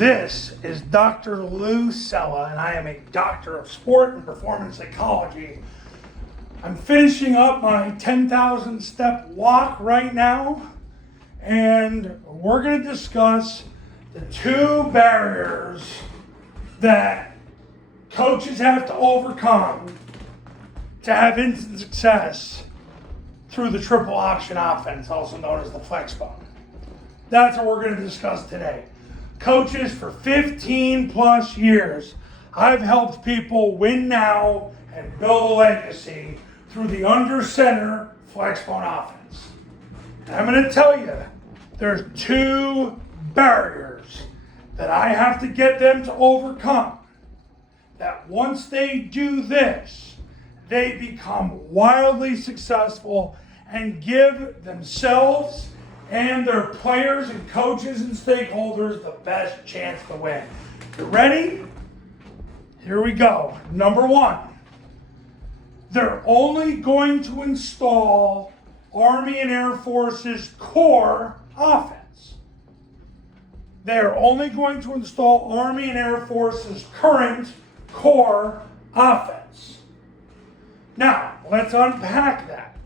This is Dr. Lou Cella, and I am a doctor of sport and performance psychology. I'm finishing up my 10,000 step walk right now, and we're going to discuss the two barriers that coaches have to overcome to have instant success through the triple option offense, also known as the Flexbone. That's what we're going to discuss today. Coaches, for 15 plus years, I've helped people win now and build a legacy through the under center Flexbone offense. And I'm going to tell you, there's two barriers that I have to get them to overcome. That once they do this, they become wildly successful and give themselves and their players and coaches and stakeholders the best chance to win. You ready? Here we go. Number one, they're only going to install Army and Air Force's core offense. They're only going to install Army and Air Force's current core offense. Now, let's unpack that.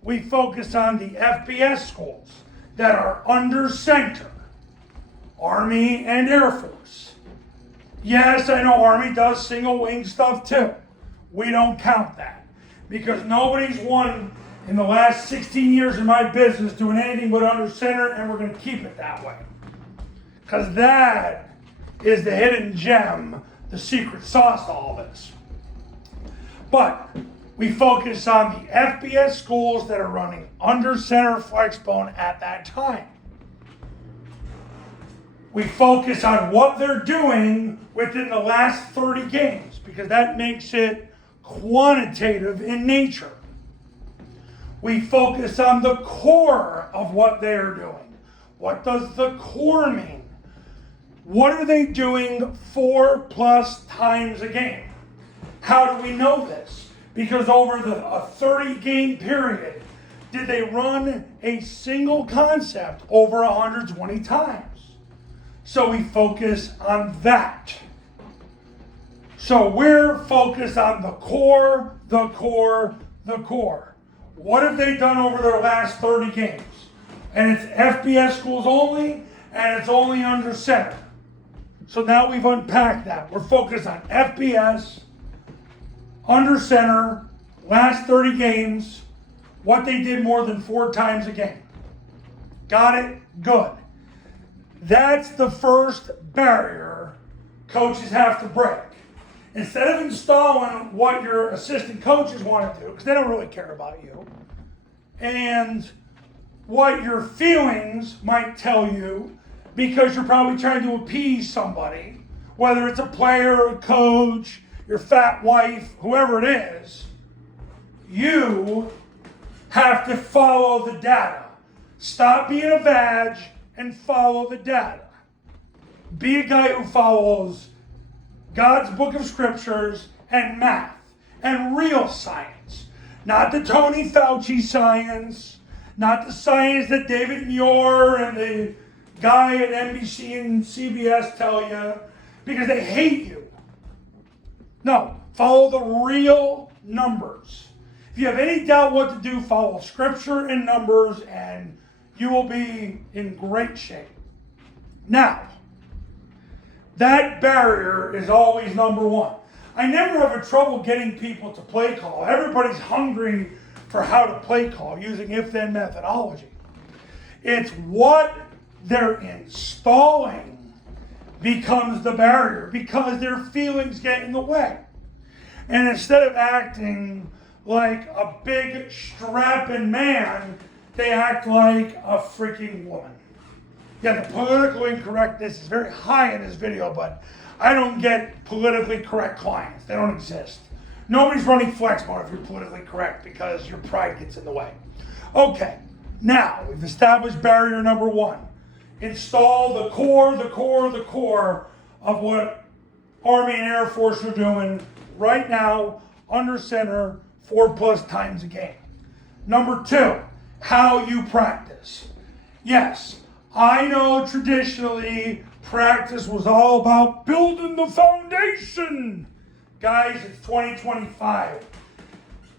We focus on the FBS schools that are under center, Army and Air Force. Yes, I know Army does single wing stuff too. We don't count that because nobody's won in the last 16 years of my business doing anything but under center, and we're going to keep it that way. Because that is the hidden gem, the secret sauce to all this. But we focus on the FBS schools that are running under center Flexbone at that time. We focus on what they're doing within the last 30 games because that makes it quantitative in nature. We focus on the core of what they are doing. What does the core mean? What are they doing 4+ times a game? How do we know this? Because over a 30-game period, did they run a single concept over 120 times? So we focus on that. So we're focused on the core, the core, the core. What have they done over their last 30 games? And it's FBS schools only, and it's only under center. So now we've unpacked that. We're focused on FBS, under center, last 30 games, what they did more than 4 times a game. Got it? Good. That's the first barrier coaches have to break. Instead of installing what your assistant coaches want to do, because they don't really care about you, and what your feelings might tell you, because you're probably trying to appease somebody, whether it's a player, a coach, your fat wife, whoever it is, you have to follow the data. Stop being a vag and follow the data. Be a guy who follows God's book of scriptures and math and real science. Not the Tony Fauci science, not the science that David Muir and the guy at NBC and CBS tell you because they hate you. No, follow the real numbers. If you have any doubt what to do, follow scripture and numbers and you will be in great shape. Now, that barrier is always number one. I never have a trouble getting people to play call. Everybody's hungry for how to play call using if-then methodology. It's what they're installing becomes the barrier because their feelings get in the way. And instead of acting like a big strapping man, they act like a freaking woman. Yeah, the political incorrectness is very high in this video, but I don't get politically correct clients. They don't exist. Nobody's running Flexbone if you're politically correct because your pride gets in the way. Okay, now we've established barrier number one. Install the core, the core, the core of what Army and Air Force are doing right now under center 4+ times a game. Number two, how you practice. Yes, I know traditionally practice was all about building the foundation. Guys, it's 2025.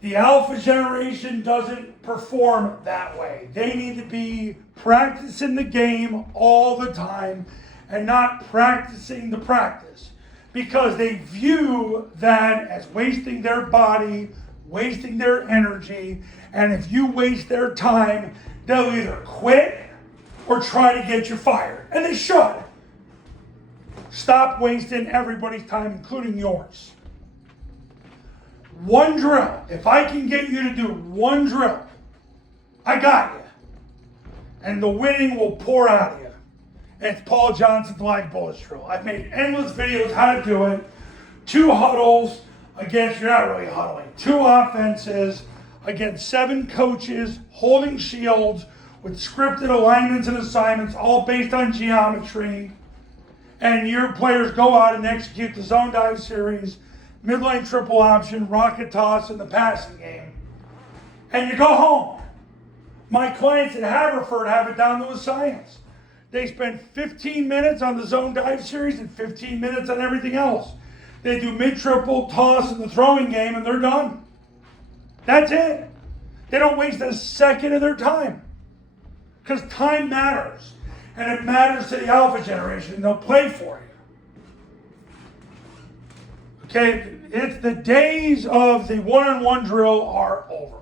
The alpha generation doesn't perform that way. They need to be practicing the game all the time and not practicing the practice, because they view that as wasting their body, wasting their energy, and if you waste their time, they'll either quit or try to get you fired. And they should. Stop wasting everybody's time, including yours. One drill. If I can get you to do one drill, I got you. And the winning will pour out of you. And it's Paul Johnson's live bullets drill. I've made endless videos how to do it. 2 huddles against, you're not really huddling, 2 offenses against 7 coaches holding shields with scripted alignments and assignments, all based on geometry. And your players go out and execute the zone dive series, midline triple option, rocket toss, and the passing game. And you go home. My clients at Haverford have it down to a science. They spend 15 minutes on the zone dive series and 15 minutes on everything else. They do mid-triple, toss, and the throwing game, and they're done. That's it. They don't waste a second of their time. Because time matters. And it matters to the alpha generation. They'll play for you. Okay, it's the days of the one-on-one drill are over.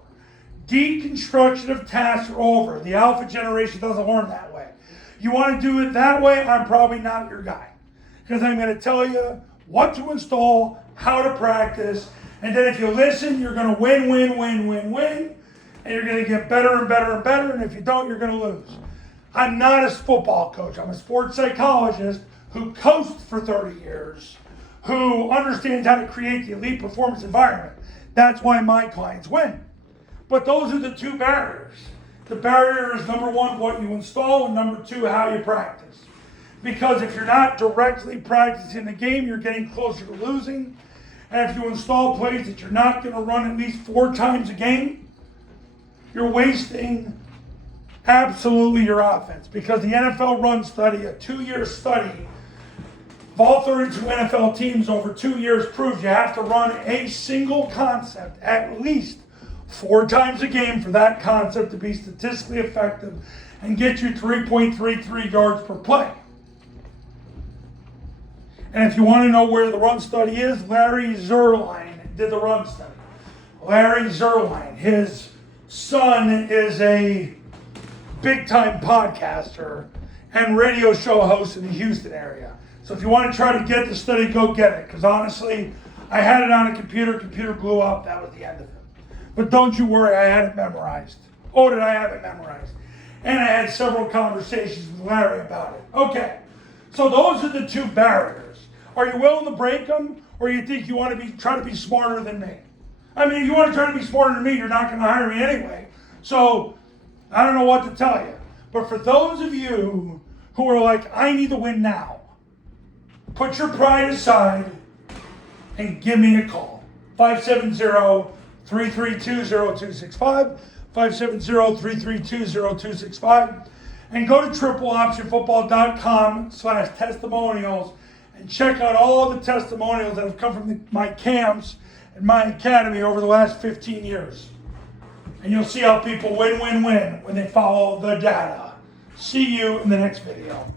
Deconstruction of tasks are over. The alpha generation doesn't learn that way. You want to do it that way, I'm probably not your guy. Because I'm going to tell you what to install, how to practice, and then if you listen, you're going to win, and you're going to get better and better and better, and if you don't, you're going to lose. I'm not a football coach. I'm a sports psychologist who coached for 30 years, who understands how to create the elite performance environment. That's why my clients win. But those are the 2 barriers. The barrier is number 1, what you install, and number 2, how you practice. Because if you're not directly practicing the game, you're getting closer to losing. And if you install plays that you're not going to run at least 4 times a game, you're wasting absolutely your offense. Because the NFL Run Study, a 2-year study of all 32 NFL teams over 2 years, proves you have to run a single concept at least 4 times a game for that concept to be statistically effective and get you 3.33 yards per play. And if you want to know where the run study is, Larry Zerline did the run study. Larry Zerline, his son is a big-time podcaster and radio show host in the Houston area. So if you want to try to get the study, go get it. Because honestly, I had it on a computer blew up, that was the end of it. But don't you worry, I had it memorized. Oh, did I have it memorized? And I had several conversations with Larry about it. Okay, so those are the 2 barriers. Are you willing to break them, or you think you want to try to be smarter than me? I mean, if you want to try to be smarter than me, you're not going to hire me anyway. So I don't know what to tell you. But for those of you who are like, I need to win now, put your pride aside and give me a call. 570-332-0265, 570-332-0265, and go to tripleoptionfootball.com/testimonials and check out all the testimonials that have come from my camps and my academy over the last 15 years. And you'll see how people win when they follow the data. See you in the next video.